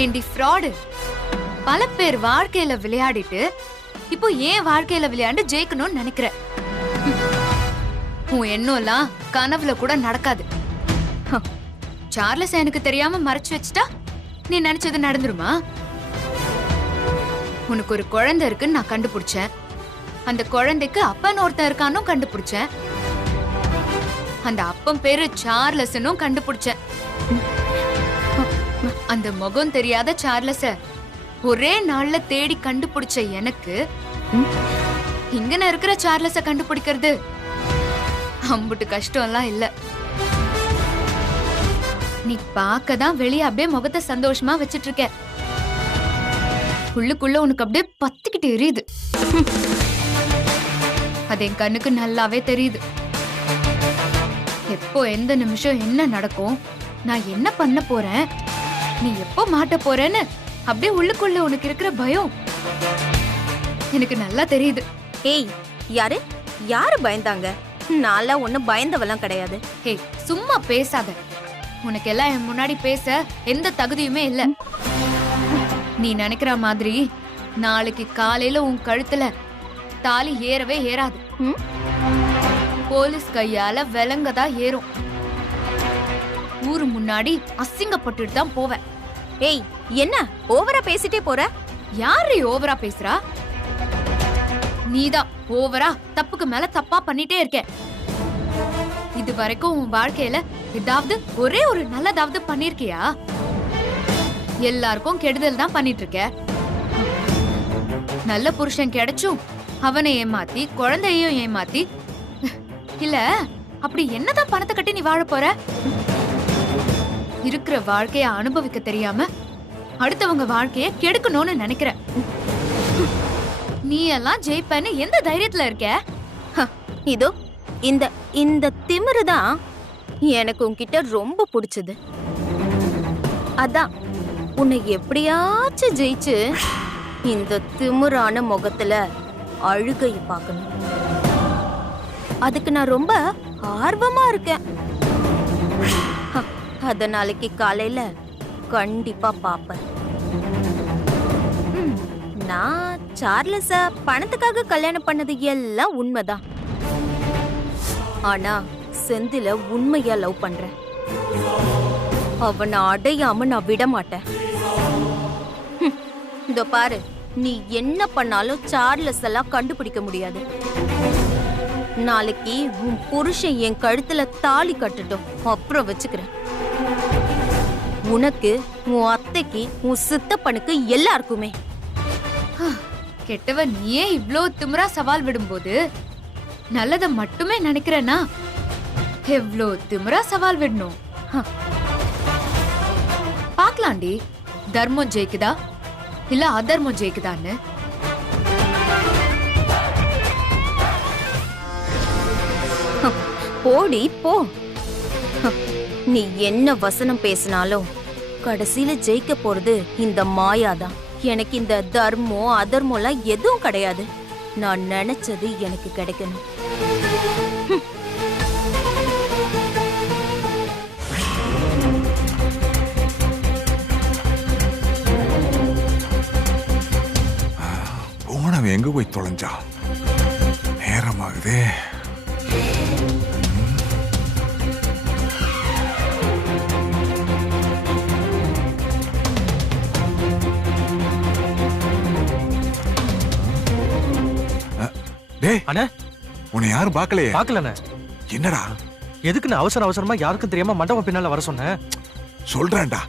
ஏண்டி ஃப்ராடு, பல பேர் வாழ்க்கையில விளையாடிட்டு இப்போ ஏன் வாழ்க்கையில விளையாண்டு ஜெயிக்கணும்னு நினைக்கிற? உன் எண்ணம்லாம் கனவுல கூட நடக்காது. சார்லஸ் எனக்கு தெரியாம மறைச்சு வச்சுட்டா நீ நினைச்சது நடந்துருமா? உனக்கு ஒரு குழந்தை இருக்குன்னு நான் கண்டுபிடிச்சேன். அந்த குழந்தைக்கு அப்பன் ஒருத்தன் இருக்கான்னு கண்டுபிடிச்சேன். அந்த அப்பன் பேரு சார்லஸ்னும் கண்டுபிடிச்சேன். அந்த முகம் தெரியாத சார்லஸ ஒரே நாள்ல தேடி கண்டுபிடிச்ச எனக்கு இங்க இருக்கிற சார்லஸ கண்டுபிடிக்கிறது அம்புட்டு கஷ்டம்லாம் இல்ல. நீ பாக்கதான் வெளியே அப்படியே முகத்தை சந்தோஷமா வச்சிட்டு இருக்க, உள்ளுக்குள்ள உனக்கு அப்படியே பத்திக்கிட்டு எரியுது. அது என் கண்ணுக்கு நல்லாவே தெரியுது. எப்போ எந்த நிமிஷம் என்ன நடக்கும், நான் என்ன பண்ண போறேன், நீ எப்போ மாட்ட போறேன்னு அப்படியே உள்ளுக்குள்ள உனக்கு இருக்கிற பயம் எனக்கு நல்லா தெரியுது. ஏய், யாரு யாரு பயந்தாங்க? நான்ல ஒன்னும் பயந்தவெல்லாம் கிடையாது. ஏய், சும்மா பேசாத. உனக்கு எல்லாம் என் முன்னாடி பேச எந்த தகுதியுமே இல்ல. நீ நினைக்கிற மாதிரி நாளைக்கு காலையில உன் கழுத்துல தாலி ஏறவே ஏறாது. போலீஸ் கையால விலங்கதா ஏறும். ஊரு முன்னாடி அசிங்கப்பட்டுட்டு தான் போவேன். ஏய், என்ன ஓவரா பேசிட்டே போற? யாரு ஓவரா பேசுறா? நீதான் ஓவரா தப்புக்கு மேல தப்பா பண்ணிட்டே இருக்க. இது வரைக்கும் உன் வாழ்க்கையில ஏதாவது ஒரே ஒரு நல்லதாவது பண்ணிருக்கியா? எல்லாருக்கும் கெடுதல் தான் பண்ணிட்டு இருக்க. நல்ல புருஷன் கிடைச்சும் அவனை ஏமாத்தி குழந்தையையும் ஏமாத்தி, இல்ல அப்படி என்னதான் பணத்தை கட்டி நீ வாழ போற? இருக்கிற வாழ்க்கைய அனுபவிக்க தெரியாம அடுத்தவங்க வாழ்க்கைய கெடுக்கணும்னு நினைக்கிற. நீ எல்லாம் ஜெயிப்பன்னு எந்த தைரியத்துல இருக்க? இதோ இந்த இந்த திமிருதான் எனக்கு உன்கிட்ட ரொம்ப பிடிச்சது. அதான் உன்னை எப்படியாச்சும் ஜெயிச்சு இந்த திமிரான முகத்துல அழுகைய பார்க்கணும். அதுக்கு நான் ரொம்ப ஆர்வமா இருக்கேன். அத நாளைக்கு காலையில கண்டிப்பா பாப்பேன். நான் சார்லஸ பணத்துக்காக கல்யாணம் பண்ணது எல்லாம் உண்மைதான். ஆனா செந்தில உண்மையா லவ் பண்றேன். அவனை அடையாம நான் விட மாட்டேன். இதோ பாரு, நீ என்ன பண்ணாலும் சார்லஸ் எல்லாம் கண்டுபிடிக்க முடியாது. நாளைக்கு உன் புருஷன் என் கழுத்துல தாலி கட்டட்டும், அப்புறம் வச்சுக்கிறேன். உனக்கு, உன் அத்தைக்கு, உன் சித்தப்பனுக்கு எல்லாருக்குமே. கெட்டவ நீயே இவ்ளோ திமிரா சவால் விடும்போது நல்லத மட்டுமே நினைக்கிறேன்னா எவ்ளோ திமிரா சவால் விடணும்? பாக்கலாண்டி, தர்மம் ஜெயிக்குதா இல்ல அதர்மம் ஜெயிக்குதான்னு. போடி போ. நீ என்ன வசனம் பேசினாலும் கடைசியில ஜெயிக்க போறது இந்த மாயாதான். எனக்கு இந்த தர்மம் அதர்மம்லாம் எதுவும் கிடையாது. நான் நினைச்சது எனக்கு கிடைக்கணும். போனவன் எங்க போய் தொலைஞ்சா? நேரமாகுதே. உன்னை யாரும் பாக்கலையே? பாக்கலண்ணே. என்னடா? எதுக்கு நான் அவசர அவசரமா யாருக்கும் தெரியாம மண்டபம் பின்னால வர சொன்னேன்? சொல்றேன்டா,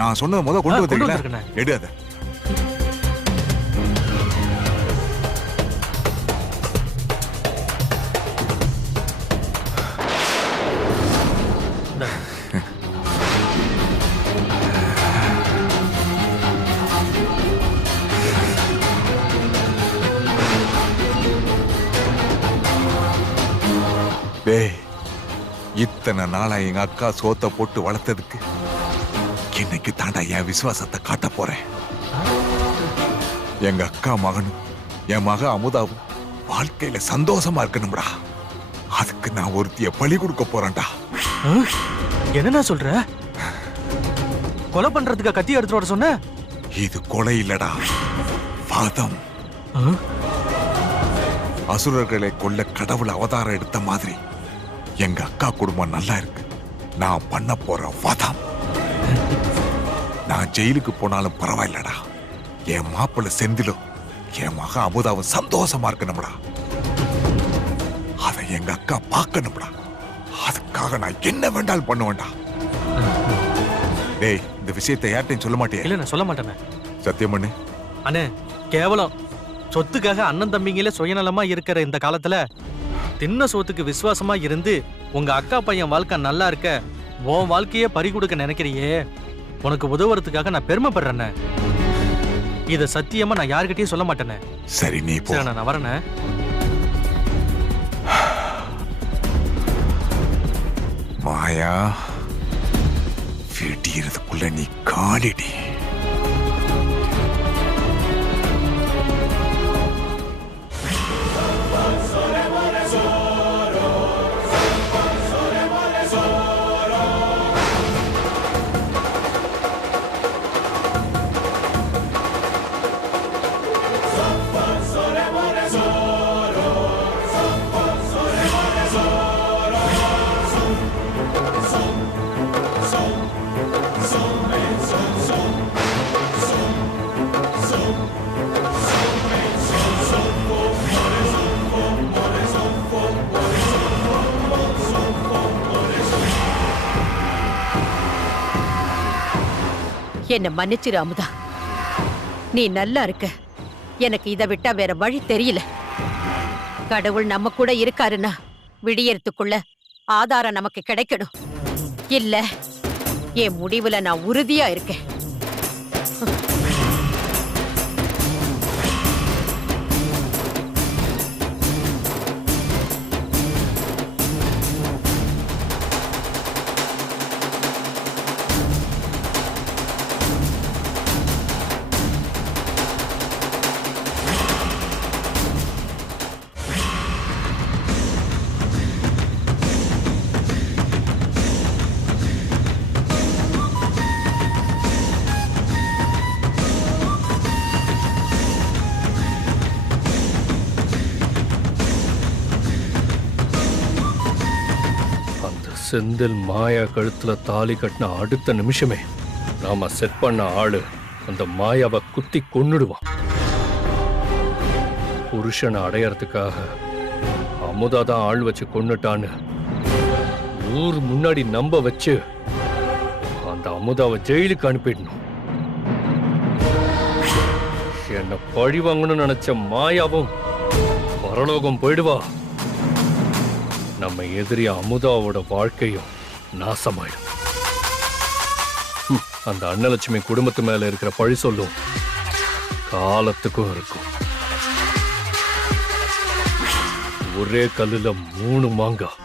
நான் சொன்னது முத கொண்டு வந்தீங்களா? எடு அத. டேய், இத்தனை நாளா எங்க அக்கா சோத்த போட்டு வளர்த்ததுக்கு இன்னைக்கு தாண்டா என் விசுவாசத்தை காட்ட போறேன். எங்க அக்கா மகனும் என் மக அமுதாவும் வாழ்க்கையில சந்தோஷமா இருக்கணும்டா. அதுக்கு நான் ஒருத்திய பலி கொடுக்க போறேன்டா. என்ன சொல்ற? கொலை பண்றதுக்கு கத்தி எடுத்துட்டு வர சொன்ன? இது கொலை இல்லடா, வாதம். அசுரர்களை கொல்ல கடவுள் அவதாரம் எடுத்த மாதிரி எங்க அக்கா குடும்பம் நல்லா இருக்கு. நான் பண்ண போற வாதம். நான் ஜெயிலுக்கு போனாலும் பரவாயில்லடா, என் மாப்பிள்ள செந்திலும் என் மக அமுதாவும் சந்தோஷமா இருக்கணும்டா. அதை எங்க அக்கா பார்க்கணும்டா. அதுக்காக நான் என்ன வேண்டாலும் பண்ணுவேன்டா. டேய், இந்த விஷயத்தை யார்ட்டையும் சொல்ல மாட்டேன். இல்ல நான் சொல்ல மாட்டேனே. சத்தியம் பண்ணு. அண்ணே, கேவலம் சொத்துக்காக அண்ணன் தம்பிங்களே சுயநலமா இருக்கிற இந்த காலத்துல தின்ன சோத்துக்கு விசுவாசமா இருந்து உங்க அக்கா பையன் வாழ்க்கை நல்லா இருக்க உன் வாழ்க்கையே பறி கொடுக்க நினைக்கிறியே, உனக்கு உதவுறதுக்காக நான் பெருமைப்படுறேண்ணே. இத சத்தியமா நான் யாருக்கிட்டையும் சொல்ல மாட்டேனே. சரி, நீ போ. நான் வரேண்ணே. மாயா, வெடிக்கிறதுக்குள்ள நீ காலிடி. என்ன மன்னிச்சிரு அமுதா, நீ நல்லா இருக்க. எனக்கு இதை விட்டா வேற வழி தெரியல. கடவுள் நம்ம கூட இருக்காருன்னா விடியறதுக்குள்ள ஆதாரம் நமக்கு கிடைக்கணும். இல்ல என் முடிவுல நான் உறுதியா இருக்கேன். செந்தில் மாயா கழுத்துல தாலி கட்டின அடுத்த நிமிஷமே நாம செட் பண்ண ஆளு அந்த மாயாவை குத்தி கொன்னுடுவான். புருஷனை அடையறதுக்காக அமுதா தான் ஆள் வச்சு கொன்னுட்டான்னு ஊர் முன்னாடி நம்ப வச்சு அந்த அமுதாவை ஜெயிலுக்கு அனுப்பிடணும். என்ன பழி வாங்கணும்னு நினைச்ச மாயாவும் பரலோகம் போயிடுவா. நம்ம எதிரி அமுதாவோட வாழ்க்கையும் நாசமாயிடும். அந்த அன்னலட்சுமி குடும்பத்து மேல இருக்கிற பழி சொல்லும் காலத்துக்கும் இருக்கும். ஒரே கல்லுல 3 மாங்காய்.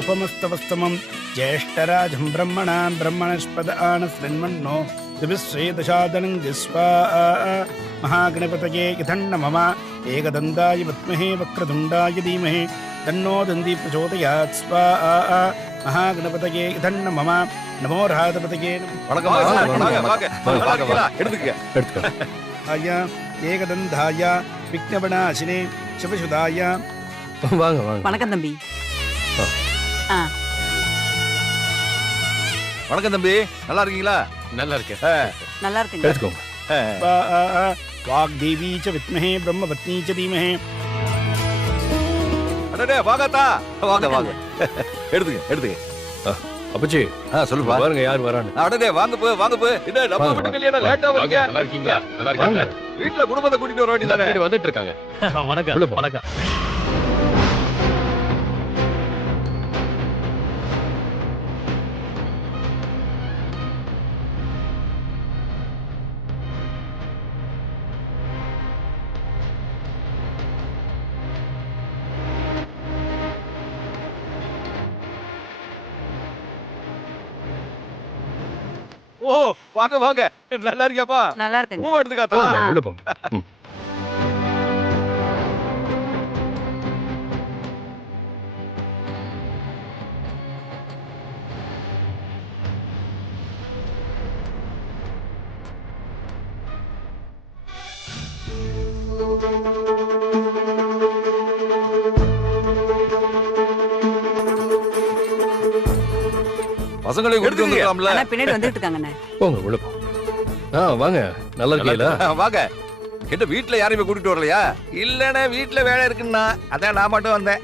उपमस्तवस्तमं ज्येष्ठराजं ब्रह्मणां ब्रह्मणस्पद आनश्रृण्वन्नो दिविश्रेदशादनं जिस्वा महागणपतये यथन्नमः एकदन्ताय विद्महे वक्रतुण्डाय धीमहि तन्नो दन्ती प्रचोदयात् स्वाहा महागणपतये यथन्नमः नमो राधपतये आय एकदन्ताय विघ्नविनाशिने शिवसुधाय வாங்க வாங்க. வணக்கம் தம்பி. வணக்கம் தம்பி, நல்லா இருக்கீங்களா? நல்லா இருக்கேன். நல்லா இருக்குங்க. எடுத்துக்கோங்க. वाग्देवी च विद्महे ब्रह्मपत्नी च धीमहि. அடடே வாங்கத்தா, வாங்க வாங்க. எடுத்துங்க எடுத்துங்க. அப்பச்சி சொல்லுப்பா. பாருங்க யார் வரான்னு. அடடே வாங்க போ வாங்க போ. என்ன நம்ம வீட்டு கல்யாணம் லேட்டா வரீங்க? நல்லா இருக்கீங்களா? நல்லா இருக்கீங்க. வீட்ல குடும்பத்தை கூட்டிட்டு வர வேண்டியதானே? வந்துட்டு இருக்காங்க. வணக்கம். வணக்கம். ஓ வாங்க வாங்க நல்லா இருக்கியாப்பா? நல்லா இருக்குங்க. பூ எடுத்துக்காத்தா? போங்க, உள்ள போங்க. ம். பசங்களையும் கூட்டிட்டு வந்துடலாம்ல? பின்னாடி வந்துட்டு இருக்காங்கண்ணே. போங்க உள்ள போங்க. வாங்க, நல்லா இருக்கீங்களா? வாங்க. என்ன வீட்டுல யாரையுமே கூட்டிட்டு வரலையா? இல்லண்ணே, வீட்டுல வேலை இருக்குன்னா அதான் நான் மட்டும் வந்தேன்.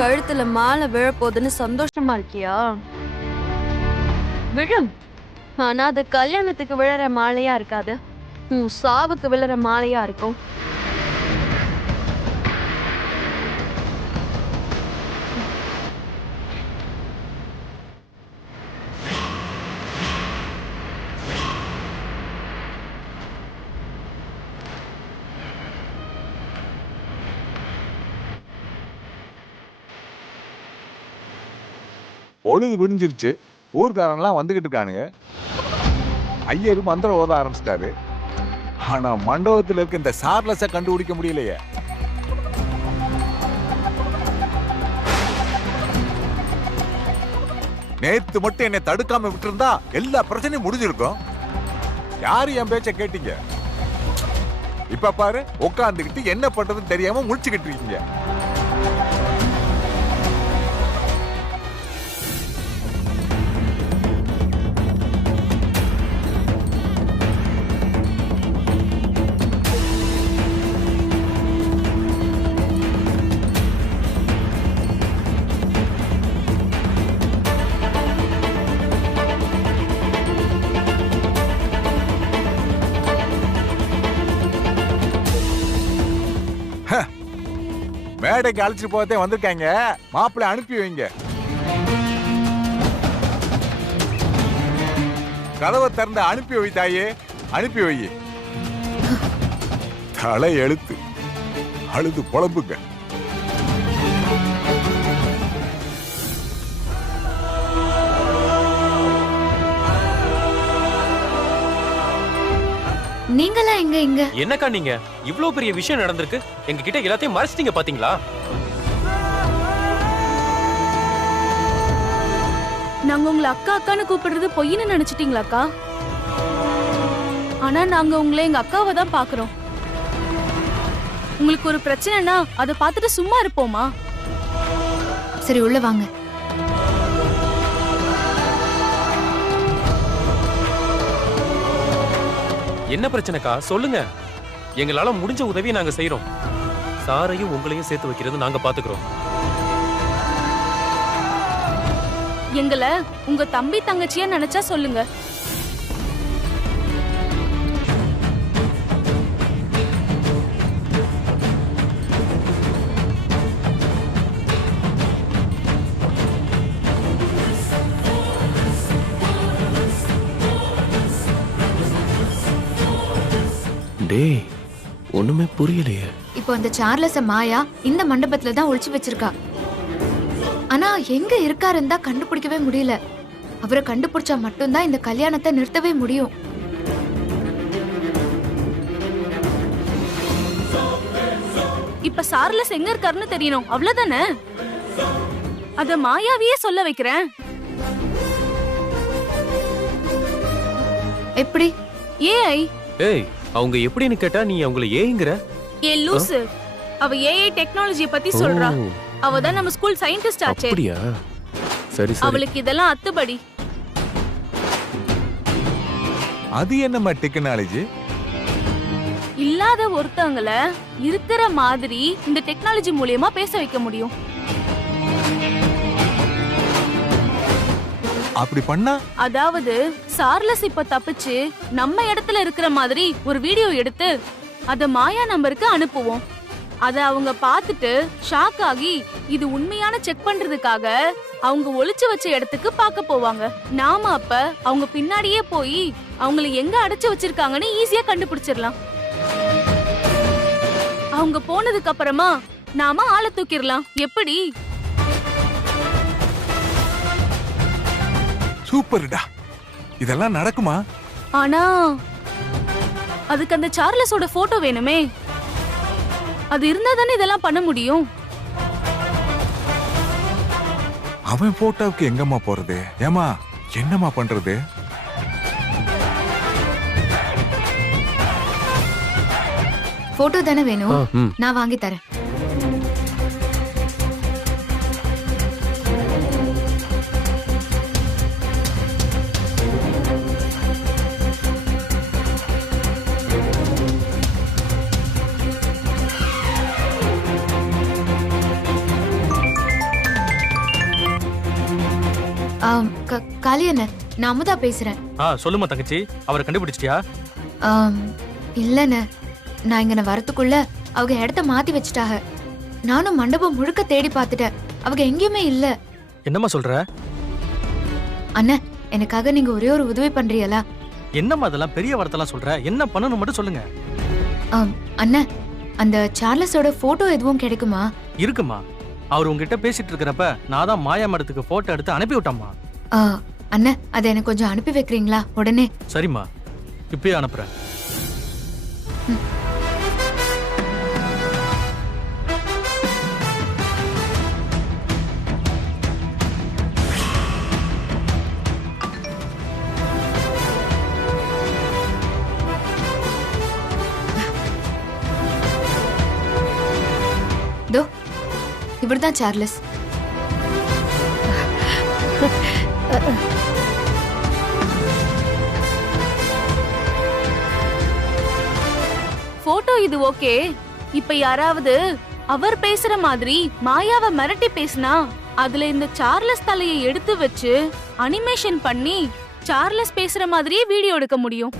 கழுத்துல மாலை விழப்போகுதுன்னு சந்தோஷமா இருக்கியா? விழும். ஆனா அது கல்யாணத்துக்கு விழற மாலையா இருக்காது, உன் சாவுக்கு விழற மாலையா இருக்கும். பொழுது விடிஞ்சிருச்சு. ஊர்க்காரன்லாம் வந்துகிட்டு இருக்கானுங்க. ஐயரு மந்திரம் ஓத ஆரம்பிச்சிட்டாரு. ஆனா மண்டபத்துல இருக்க இந்த சார்லஸ கண்டுபிடிக்க முடியலையே. நேத்து மட்டும் என்னை தடுக்காம விட்டுருந்தா எல்லா பிரச்சனையும் முடிஞ்சிருக்கும். யாரு என் பேச்ச கேட்டீங்க? இப்ப பாரு, உட்காந்துக்கிட்டு என்ன பண்றதுன்னு தெரியாம முழிச்சுக்கிட்டு இருக்கீங்க. மேடைக்கு அழைச்சிட்டு போதே வந்திருக்காங்க. மாப்பிள்ளை அனுப்பி வைங்க. கதவை திறந்து அனுப்பி வை தாயே, அனுப்பி வை. தலை எழுத்து அழுது புலம்புங்க. நீங்களா எங்க இங்க? என்னக்கா நீங்க இவ்ளோ பெரிய விஷயம் நடந்திருக்கு, எங்க கிட்ட எல்லாத்தையும் மறைச்சிட்டீங்க பாத்தீங்களா? நாங்க உங்களை அக்கா அக்கான்னு கூப்பிடுறது பொய்ன்னு நினைச்சிட்டீங்களாக்கா? ஆனா நாங்க உங்களை எங்க அக்காவை தான் பாக்குறோம். உங்களுக்கு ஒரு பிரச்சனைனா அதை பார்த்துட்டு சும்மா இருப்போமா? சரி, உள்ள வாங்க. என்ன பிரச்சனைக்கா சொல்லுங்க, எங்களால முடிஞ்ச உதவியை நாங்க செய்யறோம். சாரையும் உங்களையும் சேர்த்து வைக்கிறது நாங்க பாத்துக்கிறோம். எங்களை உங்க தம்பி தங்கச்சியா நினைச்சா சொல்லுங்க. டேய், ஒண்ணுமே புரியலையே. இப்போ அந்த சார்லஸ மாயா இந்த மண்டபத்துல தான் ஒளிச்சு வச்சிருக்கா. ஆனா எங்க இருக்காருன்னு தான் கண்டுபிடிக்கவே முடியல. அவரை கண்டுபிடிச்சா மட்டும்தான் இந்த கல்யாணத்தை நிறுத்தவே முடியும். அப்ப சார்லஸ் எங்க இருக்காருன்னு தெரியணும், அவ்வளவுதானே? அத மாயாவையே சொல்ல வைக்கிறேன். எப்படி? ஏஐ. ஏய், அவங்க எப்படின்னு கேட்டா நீ அவங்கள ஏங்கிற? ஏ லூசு, அவ ஏஐ டெக்னாலஜியை பத்தி சொல்றா. அவ தான் நம்ம ஸ்கூல் சயின்டிஸ்ட் ஆச்சே. அப்படியா? சரி சரி. அவளுக்கு இதெல்லாம் அத்துபடி. அது என்னம்மா டெக்னாலஜி? இல்லாத ஒருத்தவங்கள இருக்கிற மாதிரி இந்த டெக்னாலஜி மூலியமா பேச வைக்க முடியும். அப்படி பண்ணா? அதாவது சார்லஸ் இப்ப தப்பிச்சு நம்ம இடத்துல இருக்கிற மாதிரி ஒரு வீடியோ எடுத்து அத மாயா நம்பருக்கு அனுப்புவோம். அத அவங்க பார்த்துட்டு ஷாக் ஆகி இது உண்மையான செக் பண்றதுக்காக அவங்க ஒளிச்சு வச்ச இடத்துக்கு பார்க்க போவாங்க. நாம அப்ப அவங்க பின்னாடியே போய் அவங்கள எங்க அடைச்சு வச்சிருக்காங்கன்னு ஈஸியா கண்டுபிடிச்சிடலாம். அவங்க போனதுக்கு அப்புறமா நாம ஆளை தூக்கிடலாம். எப்படி? சூப்பர்டா. இதெல்லாம் நடக்குமா? ஆனா அதுக்கு அந்த சார்லஸோட போட்டோ வேணுமே. அது இருந்தா தானே இதெல்லாம் பண்ண முடியும். அவன் போட்டோவுக்கு எங்கம்மா போறது? ஏமா என்னம்மா பண்றது? போட்டோ தானே வேணும், நான் வாங்கி தரேன். காளி அண்ணன், நான் அமுதா பேசுறேன். சொல்லுமா தங்கச்சி, அவரை கண்டுபிடிச்சிட்டியா? இல்லண்ணே, நான் இங்க வரத்துக்குள்ள அவங்க இடத்த மாத்தி வச்சுட்டாங்க. நானும் மண்டபம் முழுக்க தேடி பார்த்துட்டேன், அவங்க எங்கேயுமே இல்ல. என்னம்மா சொல்ற? அண்ணன், எனக்காக நீங்க ஒரே ஒரு உதவி பண்றீங்களா? என்னம்மா அதெல்லாம் பெரிய வார்த்தைலாம் சொல்ற? என்ன பண்ணணும் மட்டும் சொல்லுங்க. அண்ணன், அந்த சார்லஸோட போட்டோ எதுவும் கிடைக்குமா? இருக்குமா. அவர் உங்ககிட்ட பேசிட்டு இருக்கிறப்ப நான் தான் மாயா மடத்துக்கு போட்டோ எடுத்து அனுப்பி விட்டம்மா. அண்ணன், அதை எனக்கு கொஞ்சம் அனுப்பி வைக்கிறீங்களா உடனே? சரிம்மா, இப்பயே அனுப்புறேன். தோ இவர்தான் சார்லஸ். போட்டோ இது ஓகே. இப்ப யாராவது அவர் பேசுற மாதிரி மாயாவை மிரட்டி பேசினா அதுல இந்த சார்லஸ் தலையை எடுத்து வச்சு அனிமேஷன் பண்ணி சார்லஸ் பேசுற மாதிரியே வீடியோ எடுக்க முடியும்.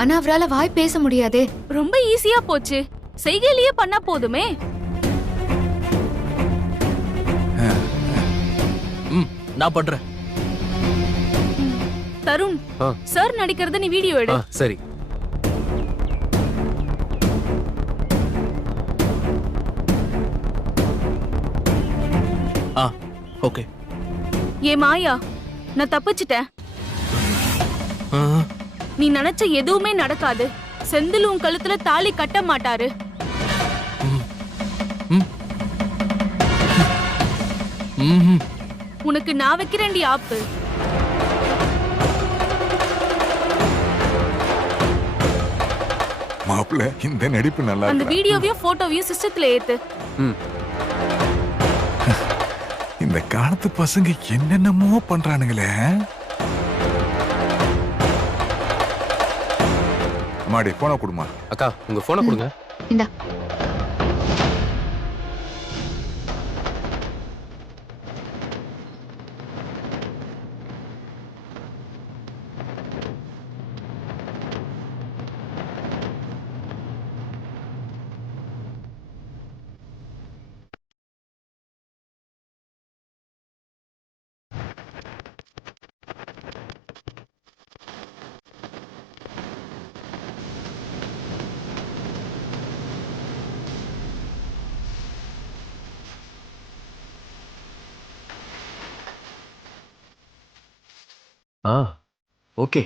ஆனா அவரால வாய் பேச முடியாதே. ரொம்ப ஈஸியா போச்சு, செய்கையிலேயே பண்ணா போதுமே. நான் பண்றேன். தருண், சார் நடிக்கிறத நீ வீடியோ எடு. சரி. ஓகே. ஏ மாயா, நான் தப்பிச்சிட்டேன். நீ நினைச்ச எதுவுமே நடக்காது. செந்தில் உன் கழுத்துல தாலி கட்ட மாட்டாரு. உனக்கு நான் வைக்கிறேன்டி ஆப்பு. மாப்பிள்ள, இந்த நடிப்பு நல்லா அந்த இருக்கு. வீடியோவையும் போட்டோவையும் சிஸ்டத்துல ஏத்து. இந்த காலத்து பசங்க என்னென்னமோ பண்றானுங்களே. மாடி போன கொடுமா. அக்கா, உங்க போனை கொடுங்க. இந்தா. ஓகே.